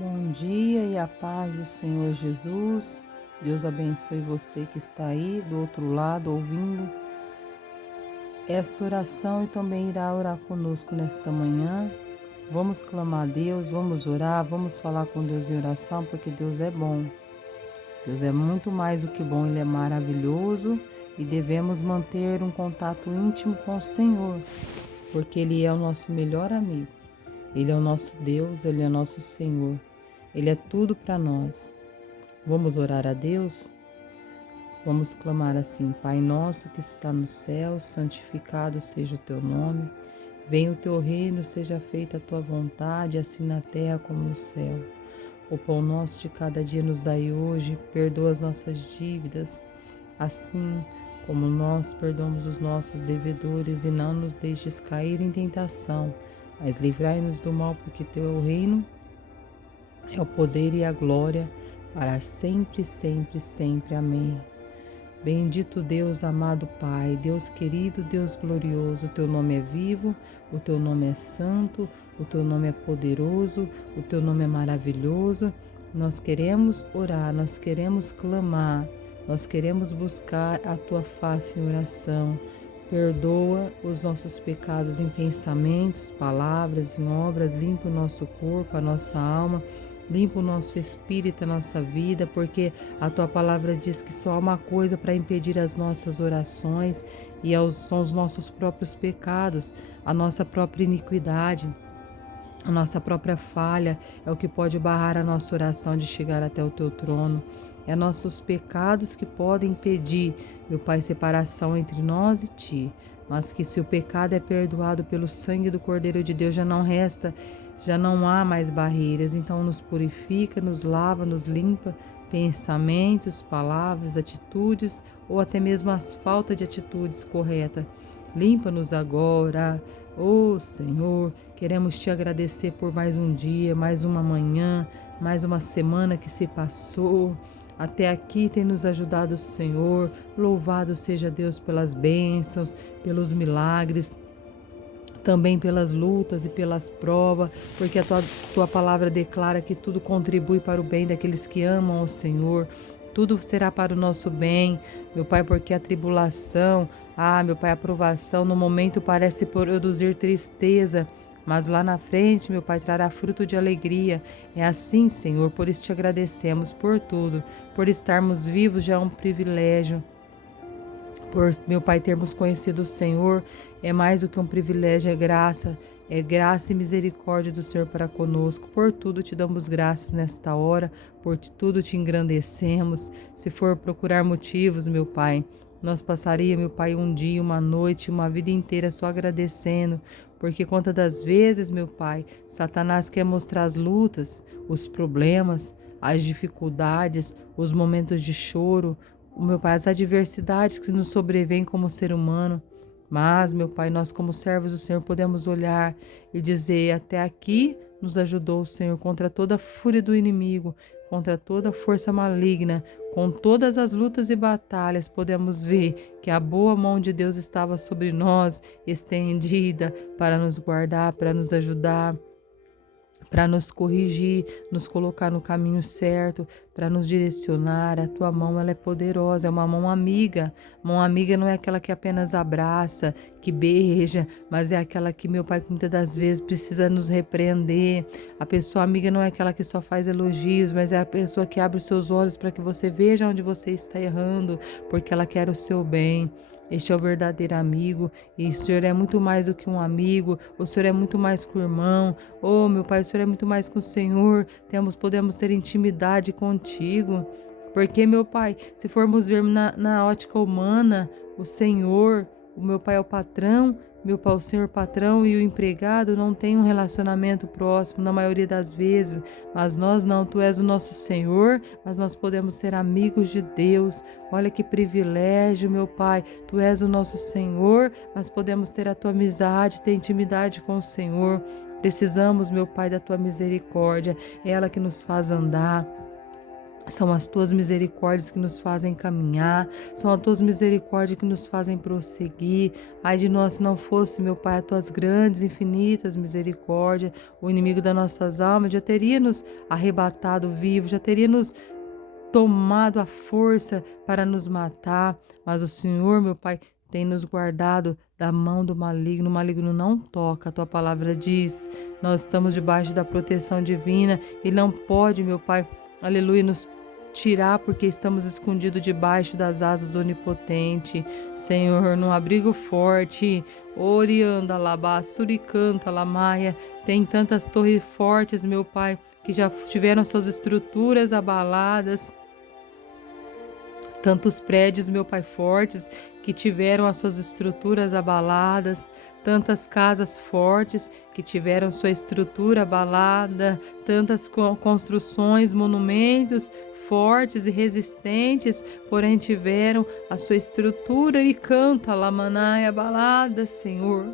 Bom dia e a paz do Senhor Jesus. Deus abençoe você que está aí do outro lado ouvindo esta oração e também irá orar conosco nesta manhã. Vamos clamar a Deus, vamos orar, vamos falar com Deus em oração, porque Deus é bom. Deus é muito mais do que bom, Ele é maravilhoso e devemos manter um contato íntimo com o Senhor, porque Ele é o nosso melhor amigo. Ele é o nosso Deus, Ele é o nosso Senhor. Ele é tudo para nós. Vamos orar a Deus? Vamos clamar assim: Pai nosso que está no céu, santificado seja o teu nome. Venha o teu reino, seja feita a tua vontade, assim na terra como no céu. O pão nosso de cada dia nos dai hoje, perdoa as nossas dívidas, assim como nós perdoamos os nossos devedores, e não nos deixes cair em tentação, mas livrai-nos do mal, porque teu é o reino, é o poder e a glória, para sempre, sempre, sempre. Amém. Bendito Deus, amado Pai, Deus querido, Deus glorioso, o teu nome é vivo, o teu nome é santo, o teu nome é poderoso, o teu nome é maravilhoso. Nós queremos orar, nós queremos clamar, nós queremos buscar a tua face em oração. Perdoa os nossos pecados em pensamentos, palavras, em obras, limpa o nosso corpo, a nossa alma, limpa o nosso espírito, a nossa vida, porque a tua palavra diz que só há uma coisa para impedir as nossas orações, e são os nossos próprios pecados, a nossa própria iniquidade. A nossa própria falha é o que pode barrar a nossa oração de chegar até o teu trono. É nossos pecados que podem impedir, meu Pai, separação entre nós e ti. Mas que se o pecado é perdoado pelo sangue do Cordeiro de Deus, já não resta, já não há mais barreiras. Então nos purifica, nos lava, nos limpa, pensamentos, palavras, atitudes ou até mesmo as faltas de atitudes corretas. Limpa-nos agora, ó Senhor. Queremos te agradecer por mais um dia, mais uma manhã, mais uma semana que se passou. Até aqui tem nos ajudado o Senhor. Louvado seja Deus pelas bênçãos, pelos milagres, também pelas lutas e pelas provas, porque a tua palavra declara que tudo contribui para o bem daqueles que amam ao Senhor. Tudo será para o nosso bem, meu Pai, porque a tribulação, meu Pai, a provação no momento parece produzir tristeza, mas lá na frente, meu Pai, trará fruto de alegria. É assim, Senhor, por isso te agradecemos por tudo, por estarmos vivos já é um privilégio. Por, meu Pai, termos conhecido o Senhor é mais do que um privilégio, é graça e misericórdia do Senhor para conosco. Por tudo te damos graças nesta hora, por tudo te engrandecemos. Se for procurar motivos, meu Pai, nós passaria, meu Pai, um dia, uma noite, uma vida inteira só agradecendo, porque quantas das vezes, meu Pai, Satanás quer mostrar as lutas, os problemas, as dificuldades, os momentos de choro, meu Pai, as adversidades que nos sobrevêm como ser humano. Mas, meu Pai, nós como servos do Senhor podemos olhar e dizer: até aqui nos ajudou o Senhor contra toda a fúria do inimigo, contra toda a força maligna, com todas as lutas e batalhas, podemos ver que a boa mão de Deus estava sobre nós, estendida para nos guardar, para nos ajudar, para nos corrigir, nos colocar no caminho certo, para nos direcionar. A tua mão, ela é poderosa, é uma mão amiga. Mão amiga não é aquela que apenas abraça, que beija, mas é aquela que, meu Pai, muitas das vezes precisa nos repreender. A pessoa amiga não é aquela que só faz elogios, mas é a pessoa que abre os seus olhos para que você veja onde você está errando, porque ela quer o seu bem. Este é o verdadeiro amigo, e o Senhor é muito mais do que um amigo, o Senhor é muito mais que um irmão. Oh, meu Pai, o Senhor é muito mais que o Senhor, podemos ter intimidade contigo, porque, meu Pai, se formos ver na ótica humana, o Senhor, o meu Pai é o patrão, meu Pai, o Senhor patrão, e o empregado não tem um relacionamento próximo na maioria das vezes, mas nós não. Tu és o nosso Senhor, mas nós podemos ser amigos de Deus. Olha que privilégio, meu Pai. Tu és o nosso Senhor, mas podemos ter a tua amizade, ter intimidade com o Senhor. Precisamos, meu Pai, da tua misericórdia, ela que nos faz andar. São as tuas misericórdias que nos fazem caminhar, são as tuas misericórdias que nos fazem prosseguir. Ai de nós, se não fosse, meu Pai, as tuas grandes, infinitas misericórdias, o inimigo das nossas almas já teria nos arrebatado vivo, já teria nos tomado a força para nos matar. Mas o Senhor, meu Pai, tem nos guardado da mão do maligno. O maligno não toca, a tua palavra diz. Nós estamos debaixo da proteção divina e não pode, meu Pai, aleluia, nos tirar porque estamos escondidos debaixo das asas do Onipotente. Senhor, num abrigo forte, Orianda, Labá, Suricanta, Lamaia, tem tantas torres fortes, meu Pai, que já tiveram suas estruturas abaladas. Tantos prédios, meu Pai, fortes, que tiveram as suas estruturas abaladas, tantas casas fortes que tiveram sua estrutura abalada, tantas construções, monumentos fortes e resistentes, porém tiveram a sua estrutura e canta Lamanai abalada, Senhor.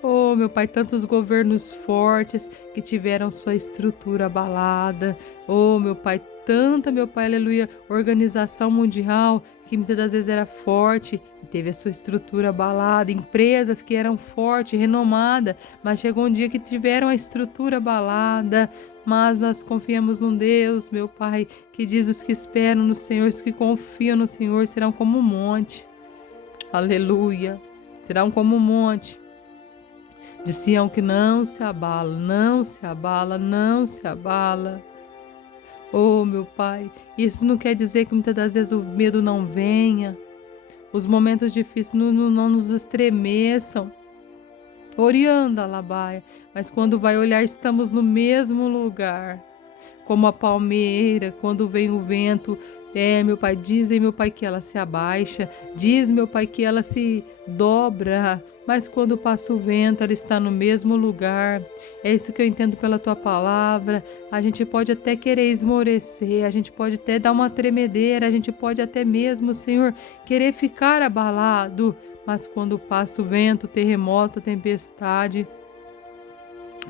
Oh, meu Pai, tantos governos fortes que tiveram sua estrutura abalada. Oh, meu Pai, tanta, meu Pai, aleluia, organização mundial que muitas das vezes era forte e teve a sua estrutura abalada. Empresas que eram fortes, renomadas, mas chegou um dia que tiveram a estrutura abalada. Mas nós confiamos num Deus, meu Pai, que diz: os que esperam no Senhor, os que confiam no Senhor serão como um monte. Aleluia, serão como um monte de Sião que não se abala, não se abala, não se abala. Oh, meu Pai, isso não quer dizer que muitas das vezes o medo não venha, os momentos difíceis não nos estremeçam. Orianda, Labaia, mas quando vai olhar estamos no mesmo lugar, como a palmeira, quando vem o vento. Meu Pai, dizem, meu Pai, que ela se abaixa, diz, meu Pai, que ela se dobra, mas quando passa o vento, ela está no mesmo lugar. É isso que eu entendo pela tua palavra. A gente pode até querer esmorecer, a gente pode até dar uma tremedeira, a gente pode até mesmo, Senhor, querer ficar abalado, mas quando passa o vento, o terremoto, a tempestade,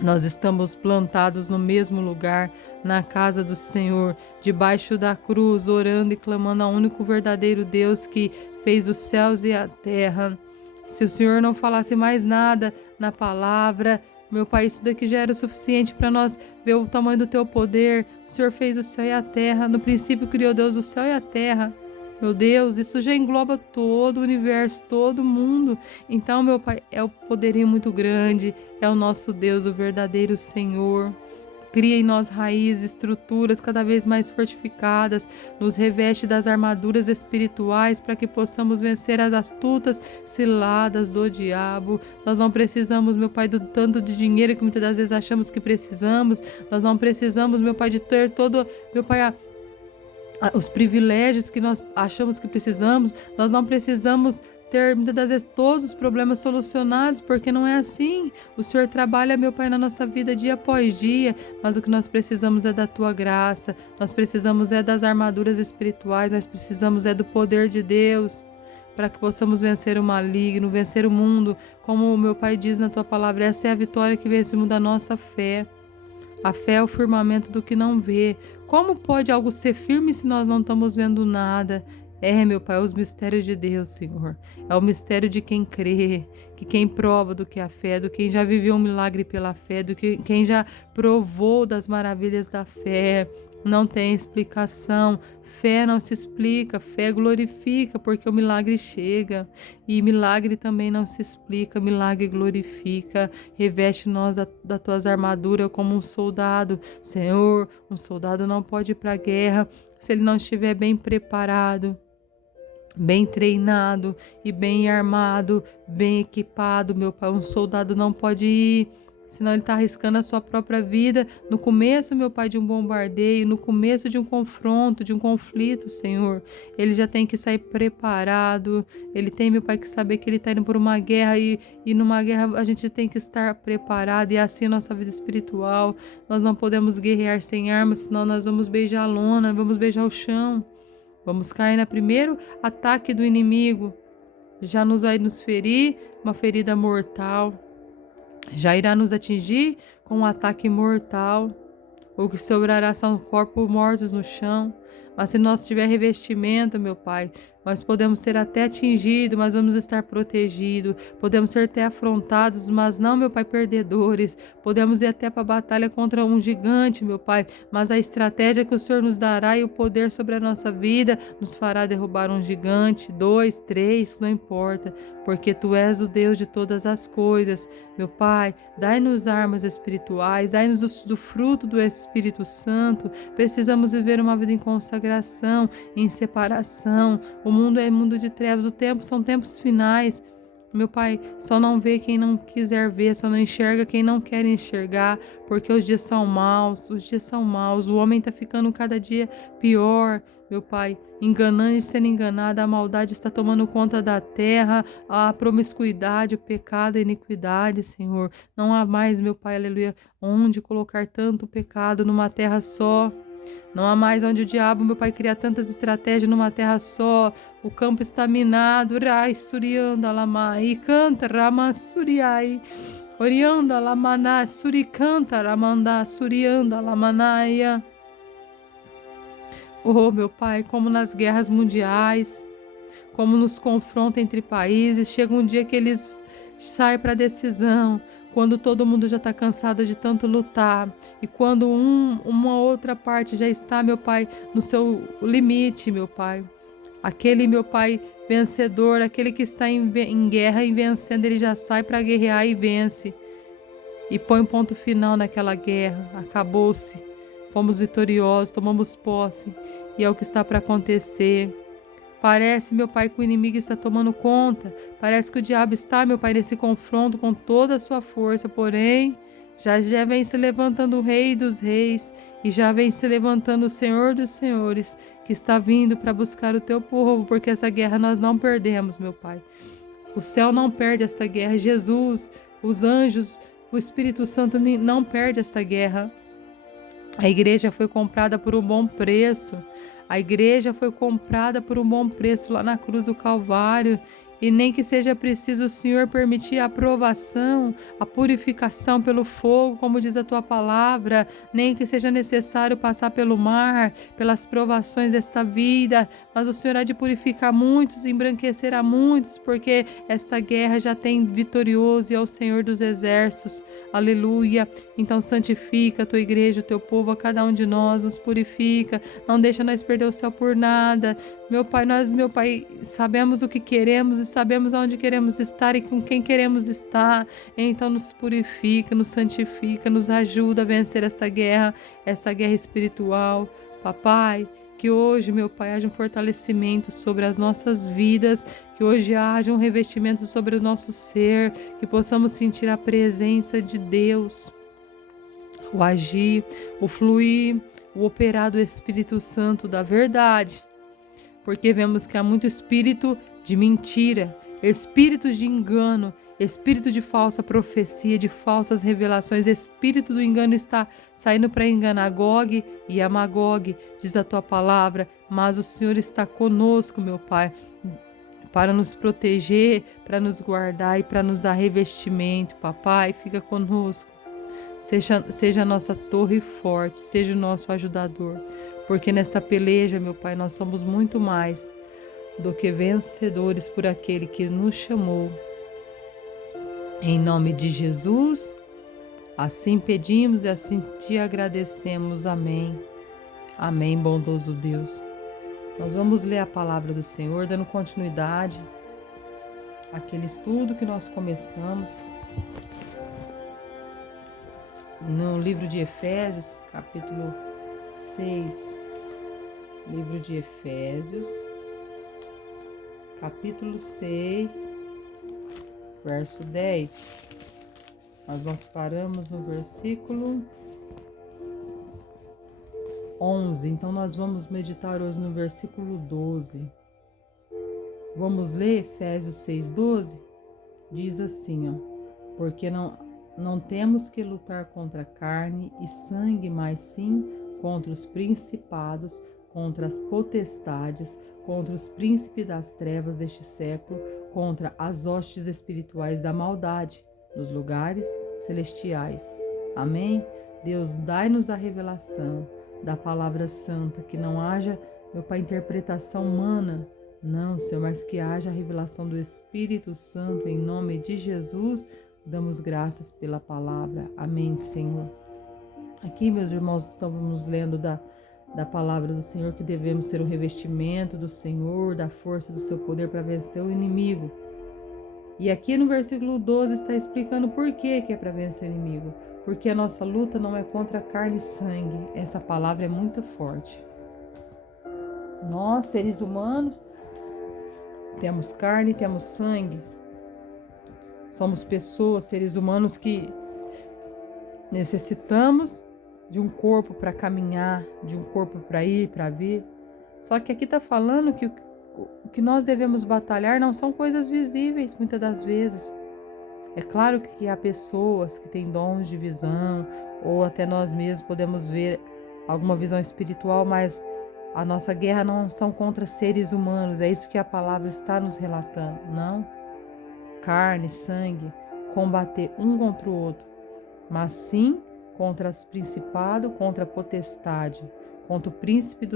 nós estamos plantados no mesmo lugar, na casa do Senhor, debaixo da cruz, orando e clamando ao único verdadeiro Deus que fez os céus e a terra. Se o Senhor não falasse mais nada na palavra, meu Pai, isso daqui já era o suficiente para nós ver o tamanho do teu poder. O Senhor fez o céu e a terra. No princípio criou Deus o céu e a terra. Meu Deus, isso já engloba todo o universo, todo o mundo. Então, meu Pai, é o poderio muito grande, é o nosso Deus, o verdadeiro Senhor. Cria em nós raízes, estruturas cada vez mais fortificadas, nos reveste das armaduras espirituais para que possamos vencer as astutas ciladas do diabo. Nós não precisamos, meu Pai, do tanto de dinheiro que muitas das vezes achamos que precisamos. Nós não precisamos, meu Pai, de ter todo, meu Pai, os privilégios que nós achamos que precisamos. Nós não precisamos ter muitas das vezes todos os problemas solucionados, porque não é assim. O Senhor trabalha, meu Pai, na nossa vida dia após dia, mas o que nós precisamos é da tua graça, nós precisamos é das armaduras espirituais, nós precisamos é do poder de Deus, para que possamos vencer o maligno, vencer o mundo. Como o meu Pai diz na tua palavra, essa é a vitória que vence o mundo, a nossa fé. A fé é o firmamento do que não vê. Como pode algo ser firme se nós não estamos vendo nada? Meu Pai, é os mistérios de Deus, Senhor. É o mistério de quem crê, que quem prova do que a fé, do quem já viveu um milagre pela fé, do que quem já provou das maravilhas da fé. Não tem explicação. Fé não se explica, fé glorifica, porque o milagre chega. E milagre também não se explica, milagre glorifica. Reveste nós das tuas armaduras como um soldado. Senhor, um soldado não pode ir para a guerra se ele não estiver bem preparado, bem treinado e bem armado, bem equipado, meu Pai. Um soldado não pode ir, senão ele está arriscando a sua própria vida no começo, meu Pai, de um bombardeio, no começo de um confronto, de um conflito, Senhor. Ele já tem que sair preparado, ele tem, meu Pai, que saber que ele está indo por uma guerra e numa guerra a gente tem que estar preparado, e assim a nossa vida espiritual. Nós não podemos guerrear sem armas, senão nós vamos beijar a lona, vamos beijar o chão, vamos cair no primeiro ataque do inimigo, já vai nos ferir, uma ferida mortal. Já irá nos atingir com um ataque mortal. O que sobrará são corpos mortos no chão. Mas se nós tiver revestimento, meu Pai, nós podemos ser até atingidos, mas vamos estar protegidos. Podemos ser até afrontados, mas não, meu Pai, perdedores. Podemos ir até para a batalha contra um gigante, meu Pai, mas a estratégia que o Senhor nos dará e o poder sobre a nossa vida nos fará derrubar um gigante, 2, 3, não importa, porque Tu és o Deus de todas as coisas. Meu Pai, dai-nos armas espirituais, dai-nos do fruto do Espírito Santo. Precisamos viver uma vida em consagração, em separação. O mundo é mundo de trevas, o tempo são tempos finais. Meu Pai, só não vê quem não quiser ver, só não enxerga quem não quer enxergar, porque os dias são maus, o homem está ficando cada dia pior, meu Pai, enganando e sendo enganado, a maldade está tomando conta da terra, a promiscuidade, o pecado, a iniquidade, Senhor, não há mais, meu Pai, aleluia, onde colocar tanto pecado numa terra só. Não há mais onde o diabo, meu Pai, cria tantas estratégias numa terra só. O campo está minado. Rai, surianda, lamai, canta, rama, suriai. Orianda, lamaná, suricanta, ramandá, surianda, lamanaia. Oh, meu Pai, como nas guerras mundiais, como nos confronta entre países, chega um dia que eles saem para a decisão, quando todo mundo já está cansado de tanto lutar e quando uma outra parte já está, meu Pai, no seu limite, meu Pai. Aquele, meu Pai, vencedor, aquele que está em guerra e vencendo, ele já sai para guerrear e vence. E põe um ponto final naquela guerra. Acabou-se. Fomos vitoriosos, tomamos posse. E é o que está para acontecer. Parece, meu Pai, que o inimigo está tomando conta. Parece que o diabo está, meu Pai, nesse confronto com toda a sua força. Porém, já vem se levantando o Rei dos Reis e já vem se levantando o Senhor dos Senhores, que está vindo para buscar o teu povo, porque essa guerra nós não perdemos, meu Pai. O céu não perde esta guerra. Jesus, os anjos, o Espírito Santo não perde esta guerra. A igreja foi comprada por um bom preço. A igreja foi comprada por um bom preço lá na cruz do Calvário. E nem que seja preciso o Senhor permitir a aprovação, a purificação pelo fogo, como diz a tua palavra, nem que seja necessário passar pelo mar, pelas provações desta vida, mas o Senhor há de purificar muitos, embranquecer a muitos, porque esta guerra já tem vitorioso e é o Senhor dos exércitos. Aleluia. Então santifica a tua igreja, o teu povo, a cada um de nós, nos purifica, não deixa nós perder o céu por nada. Meu Pai, nós, meu Pai, sabemos o que queremos e sabemos aonde queremos estar e com quem queremos estar. Então nos purifica, nos santifica, nos ajuda a vencer esta guerra espiritual. Papai, que hoje, meu Pai, haja um fortalecimento sobre as nossas vidas, que hoje haja um revestimento sobre o nosso ser, que possamos sentir a presença de Deus, o agir, o fluir, o operar do Espírito Santo da verdade. Porque vemos que há muito espírito de mentira, espírito de engano, espírito de falsa profecia, de falsas revelações, espírito do engano está saindo para enganar Gog e a Magog, diz a tua palavra, mas o Senhor está conosco, meu Pai, para nos proteger, para nos guardar e para nos dar revestimento. Papai, fica conosco. Seja a nossa torre forte, seja o nosso ajudador, porque nesta peleja, meu Pai, nós somos muito mais do que vencedores por aquele que nos chamou. Em nome de Jesus, assim pedimos e assim te agradecemos. Amém. Amém, bondoso Deus. Nós vamos ler a palavra do Senhor, dando continuidade àquele estudo que nós começamos no livro de Efésios, capítulo 6. Livro de Efésios, capítulo 6, verso 10. Nós paramos no versículo 11. Então nós vamos meditar hoje no versículo 12. Vamos ler Efésios 6:12? Diz assim, ó: porque não temos que lutar contra carne e sangue, mas sim contra os principados, contra as potestades, contra os príncipes das trevas deste século, contra as hostes espirituais da maldade nos lugares celestiais. Amém? Deus, dai-nos a revelação da palavra santa, que não haja, meu Pai, interpretação humana, não, Senhor, mas que haja a revelação do Espírito Santo, em nome de Jesus. Damos graças pela palavra. Amém, Senhor. Aqui, meus irmãos, estamos lendo da palavra do Senhor, que devemos ter o revestimento do Senhor, da força do seu poder para vencer o inimigo. E aqui no versículo 12 está explicando por que é para vencer o inimigo. Porque a nossa luta não é contra carne e sangue. Essa palavra é muito forte. Nós, seres humanos, temos carne, temos sangue. Somos pessoas, seres humanos que necessitamos de um corpo para caminhar, de um corpo para ir, para vir. Só que aqui está falando que o que nós devemos batalhar não são coisas visíveis, muitas das vezes. É claro que há pessoas que têm dons de visão, ou até nós mesmos podemos ver alguma visão espiritual, mas a nossa guerra não são contra seres humanos, é isso que a palavra está nos relatando, não? Carne, sangue, combater um contra o outro, mas sim contra os principados, contra a potestade, contra o príncipe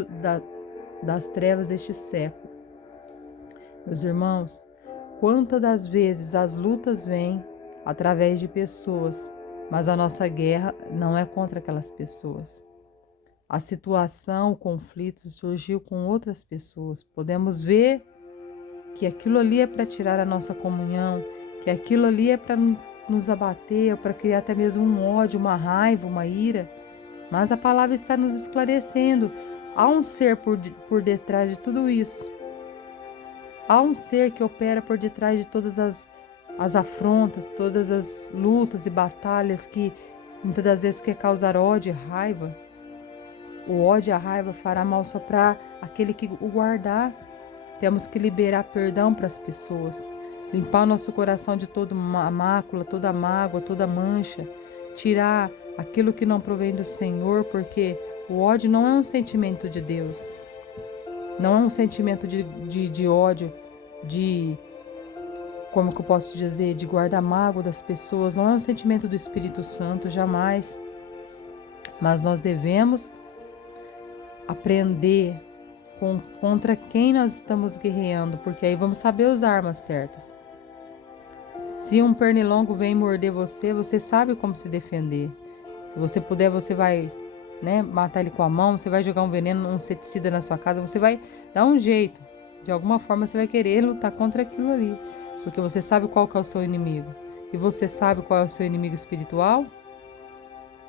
das trevas deste século. Meus irmãos, quantas das vezes as lutas vêm através de pessoas, mas a nossa guerra não é contra aquelas pessoas. A situação, o conflito surgiu com outras pessoas. Podemos ver que aquilo ali é para tirar a nossa comunhão, que aquilo ali é para nos abater, para criar até mesmo um ódio, uma raiva, uma ira. Mas a palavra está nos esclarecendo. Há um ser por detrás de tudo isso. Há um ser que opera por detrás de todas as afrontas, todas as lutas e batalhas que muitas das vezes quer causar ódio e raiva. O ódio e a raiva fará mal só para aquele que o guardar. Temos que liberar perdão para as pessoas, limpar nosso coração de toda mácula, toda mágoa, toda mancha, tirar aquilo que não provém do Senhor, porque o ódio não é um sentimento de Deus. Não é um sentimento de ódio, como que eu posso dizer, de guardar mágoa das pessoas. Não é um sentimento do Espírito Santo, jamais. Mas nós devemos aprender contra quem nós estamos guerreando, porque aí vamos saber usar armas certas. Se um pernilongo vem morder você, você sabe como se defender. Se você puder, você vai matar ele com a mão, você vai jogar um veneno, um inseticida na sua casa, você vai dar um jeito. De alguma forma você vai querer lutar contra aquilo ali, porque você sabe qual que é o seu inimigo. E você sabe qual é o seu inimigo espiritual?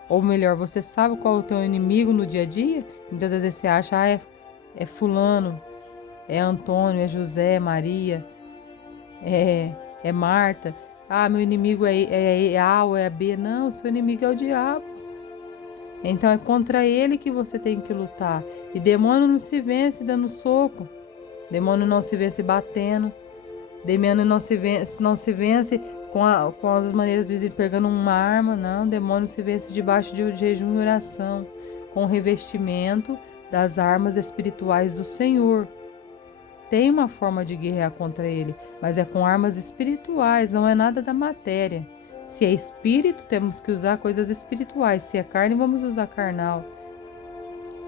Ou melhor, você sabe qual é o teu inimigo no dia a dia? Muitas vezes você acha, é fulano, é Antônio, é José, é Maria, é Marta. Meu inimigo é A ou é B. Não, o seu inimigo é o diabo. Então é contra ele que você tem que lutar. E demônio não se vence dando soco. Demônio não se vence batendo. Demônio não se vence com as maneiras visíveis, pegando uma arma. Não, demônio se vence debaixo de jejum e oração, com o revestimento das armas espirituais do Senhor. Tem uma forma de guerrear contra ele, mas é com armas espirituais, não é nada da matéria. Se é espírito, temos que usar coisas espirituais. Se é carne, vamos usar carnal.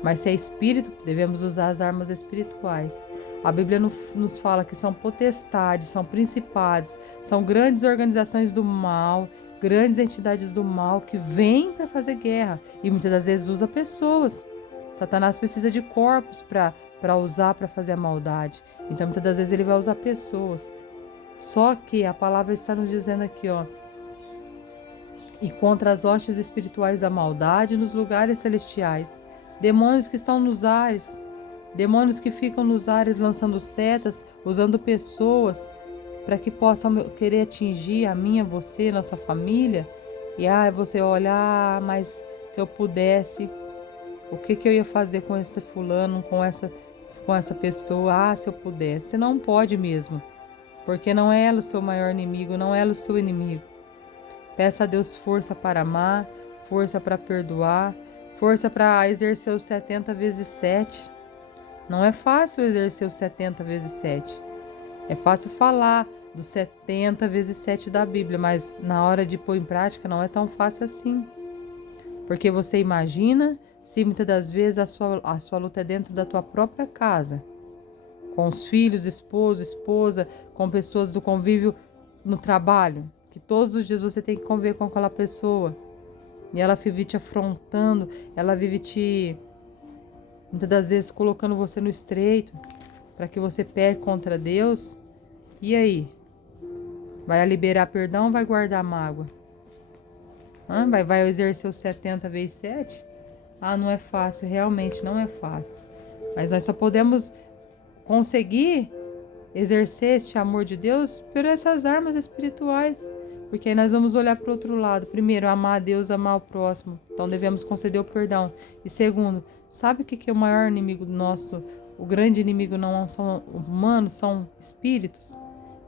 Mas se é espírito, devemos usar as armas espirituais. A Bíblia nos fala que são potestades, são principados, são grandes organizações do mal, grandes entidades do mal que vêm para fazer guerra e muitas das vezes usa pessoas. Satanás precisa de corpos para usar, para fazer a maldade. Então muitas das vezes ele vai usar pessoas. Só que a palavra está nos dizendo aqui, e contra as hostes espirituais da maldade nos lugares celestiais. Demônios que estão nos ares, demônios que ficam nos ares lançando setas, usando pessoas para que possam querer atingir a mim, a você, nossa família. E você olhar, mas se eu pudesse, o que eu ia fazer com esse fulano, com essa pessoa? Se eu pudesse. Você não pode mesmo, porque não é ela o seu maior inimigo, não é ela o seu inimigo. Peça a Deus força para amar, força para perdoar, força para exercer os 70 vezes 7. Não é fácil exercer os 70 vezes 7. É fácil falar dos 70 vezes 7 da Bíblia, mas na hora de pôr em prática não é tão fácil assim. Porque você imagina se muitas das vezes a sua luta é dentro da tua própria casa, com os filhos, esposo, esposa, com pessoas do convívio no trabalho, que todos os dias você tem que conviver com aquela pessoa, e ela vive te afrontando, ela vive te, muitas das vezes, colocando você no estreito, para que você peque contra Deus. E aí? Vai liberar perdão ou vai guardar mágoa? Vai exercer os 70 vezes 7? Não é fácil, realmente não é fácil. Mas nós só podemos conseguir exercer este amor de Deus por essas armas espirituais. Porque aí nós vamos olhar para o outro lado. Primeiro, amar a Deus, amar o próximo. Então devemos conceder o perdão. E segundo, sabe o que é o maior inimigo nosso? O grande inimigo não são humanos, são espíritos.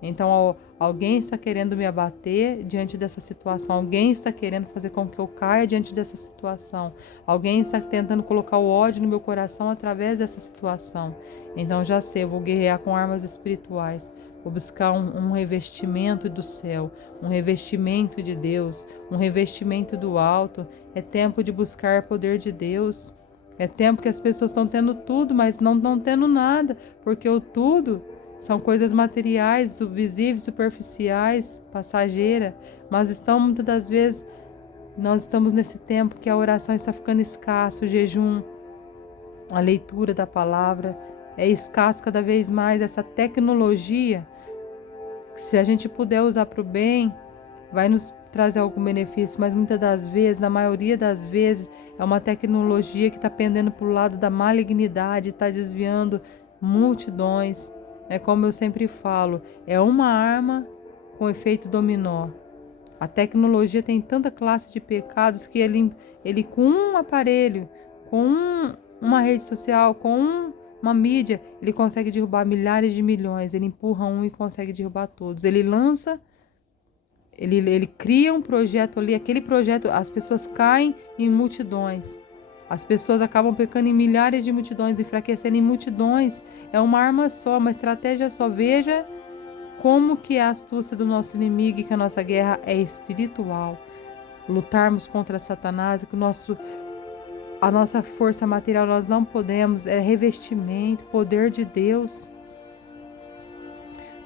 Então alguém está querendo me abater diante dessa situação. Alguém está querendo fazer com que eu caia diante dessa situação. Alguém está tentando colocar o ódio no meu coração através dessa situação. Então já sei, eu vou guerrear com armas espirituais. Vou buscar um revestimento do céu, um revestimento de Deus, um revestimento do alto. É tempo de buscar poder de Deus. É tempo que as pessoas estão tendo tudo, mas não estão tendo nada, porque o tudo são coisas materiais, visíveis, superficiais, passageiras. Mas muitas das vezes, nós estamos nesse tempo que a oração está ficando escassa, o jejum, a leitura da palavra é escasso cada vez mais. Essa tecnologia, se a gente puder usar para o bem, vai nos trazer algum benefício, mas muitas das vezes, na maioria das vezes, é uma tecnologia que está pendendo para o lado da malignidade, está desviando multidões. É como eu sempre falo, é uma arma com efeito dominó. A tecnologia tem tanta classe de pecados que ele com um aparelho, com uma rede social, com uma mídia, ele consegue derrubar milhares de milhões. Ele empurra um e consegue derrubar todos. Ele lança, ele cria um projeto ali, aquele projeto, as pessoas caem em multidões. As pessoas acabam pecando em milhares de multidões, enfraquecendo em multidões. É uma arma só, uma estratégia só. Veja como que é a astúcia do nosso inimigo e que a nossa guerra é espiritual. Lutarmos contra Satanás, que a nossa força material nós não podemos, é revestimento, poder de Deus.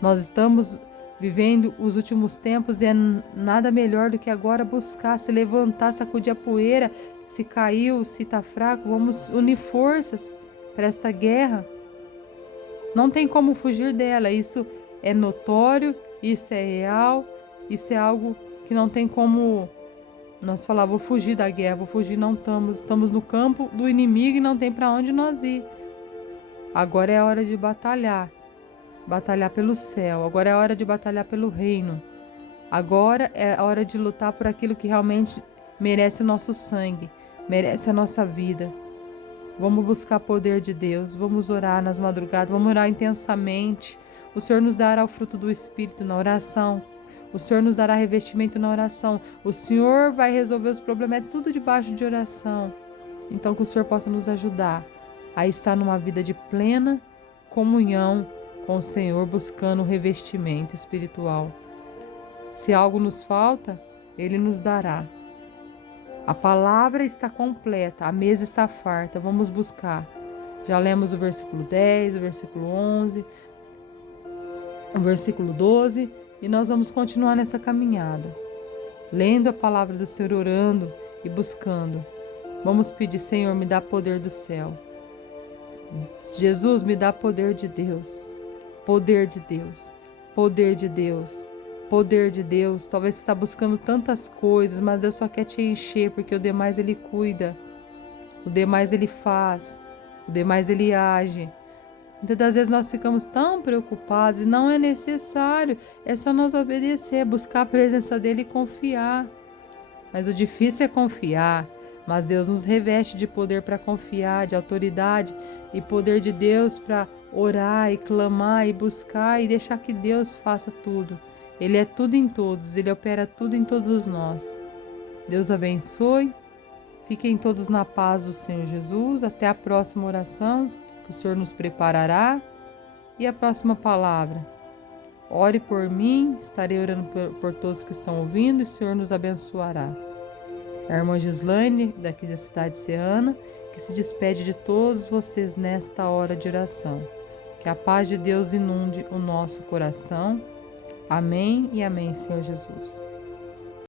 Nós estamos vivendo os últimos tempos e é nada melhor do que agora buscar, se levantar, sacudir a poeira. Se caiu, se está fraco, vamos unir forças para esta guerra. Não tem como fugir dela, isso é notório, isso é real, isso é algo que não tem como nós falar, vou fugir da guerra, vou fugir, não estamos no campo do inimigo e não tem para onde nós ir. Agora é a hora de batalhar pelo céu, agora é a hora de batalhar pelo reino. Agora é a hora de lutar por aquilo que realmente merece o nosso sangue, merece a nossa vida. Vamos buscar poder de Deus, vamos orar nas madrugadas, vamos orar intensamente. O Senhor nos dará o fruto do Espírito na oração. O Senhor nos dará revestimento na oração. O Senhor vai resolver os problemas, é tudo debaixo de oração. Então que o Senhor possa nos ajudar a estar numa vida de plena comunhão com o Senhor, buscando o revestimento espiritual. Se algo nos falta, Ele nos dará. A palavra está completa, a mesa está farta, vamos buscar. Já lemos o versículo 10, o versículo 11, o versículo 12 e nós vamos continuar nessa caminhada, lendo a palavra do Senhor, orando e buscando. Vamos pedir, Senhor, me dá poder do céu. Jesus, me dá poder de Deus, poder de Deus, poder de Deus. Poder de Deus. Talvez você está buscando tantas coisas, mas Deus só quer te encher, porque o demais Ele cuida, o demais Ele faz, o demais Ele age. Muitas das vezes nós ficamos tão preocupados e não é necessário, é só nós obedecer, buscar a presença dEle e confiar. Mas o difícil é confiar, mas Deus nos reveste de poder para confiar, de autoridade e poder de Deus para orar e clamar e buscar e deixar que Deus faça tudo. Ele é tudo em todos, Ele opera tudo em todos nós. Deus abençoe, fiquem todos na paz do Senhor Jesus, até a próxima oração que o Senhor nos preparará e a próxima palavra. Ore por mim, estarei orando por todos que estão ouvindo e o Senhor nos abençoará. É a irmã Gislaine, daqui da cidade serrana, que se despede de todos vocês nesta hora de oração. Que a paz de Deus inunde o nosso coração. Amém e amém, Senhor Jesus.